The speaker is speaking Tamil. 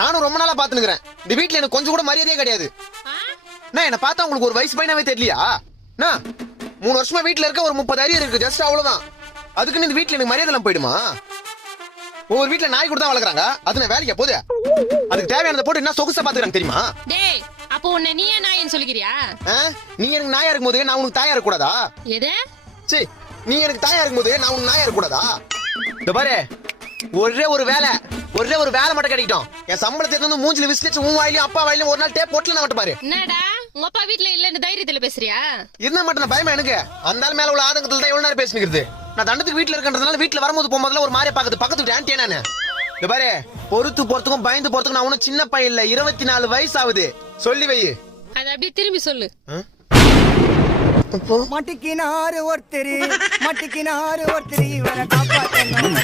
நானும் ரொம்ப நாளா பாத்துனுக்குறேன். இந்த வீட்டுல எனக்கு கொஞ்சம் கூட மரியாதையே கிடையாது. என்ன பார்த்தா உங்களுக்கு ஒரு வயசு பையனாவே தெரியலையா? 3 வருஷமா வீட்டுல இருக்க, ஒரு 30 அரியர் இருக்கு, ஜஸ்ட் அவ்வளவுதான். அதுக்குன்னு இந்த வீட்டுல எனக்கு மரியாதை எல்லாம் போயிடுமா? ஒவ்வொரு வீட்டுல நாய் கூட தான் வளர்க்குறாங்க. அது நான் வேலைக்கு போகுது. அதுக்கு தேவையானதை போட்டு என்ன சொகுசா பாத்துக்கிறாங்க தெரியுமா? டேய், அப்போ உன்னை நீயே நாயின்னு சொல்லிக்கிறியா? நீ எனக்கு நாயா இருக்கும் போது நான் உனக்கு தாயா இருக்க கூடாதா? எது? சீ, நீ எனக்கு தாயா இருக்கும் போது நான் உனக்கு நாயா இருக்க கூடாதா? இந்த பாரு, ஒரே ஒரு வேலை மட்டும் கிடைக்கட்டும். என் சம்பளத்தை வந்து மூஞ்சில விசிலிச்சு உன் வாயிலையும் அப்பா வாயிலையும் ஒரு நாள் டேப் போட்டுல நான் மட்டும் பாரு. என்னடா உங்க அப்பா வீட்டுல இல்லன்னு தைரியத்துல பேசுறியா? இருந்தா மட்டும் நான் பயமா எனக்கு. அந்த ஆள் மேல உள்ள ஆதங்கத்துல தான் எவ்வளவு நேரம் பேசிக்கிறது. நான் தண்டத்துக்கு வீட்டுல இருக்கன்றதுனால வீட்டுல வரும்போது போகும்போதுல ஒரு மாதிரியா பாக்குது. பக்கத்து வீட்டு ஆன்ட்டியா நானு. இந்த பாரு, பொறுத்து போறதுக்கும் பயந்து போறதுக்கும் நான் ஒன்னும் சின்ன பையன் இல்ல. 24 வயசு ஆகுது. சொல்லி வை. அது அப்படியே திரும்பி சொல்லு. மட்டிக்கினாரு ஒருத்தர் இவரை காப்பாத்தணும்.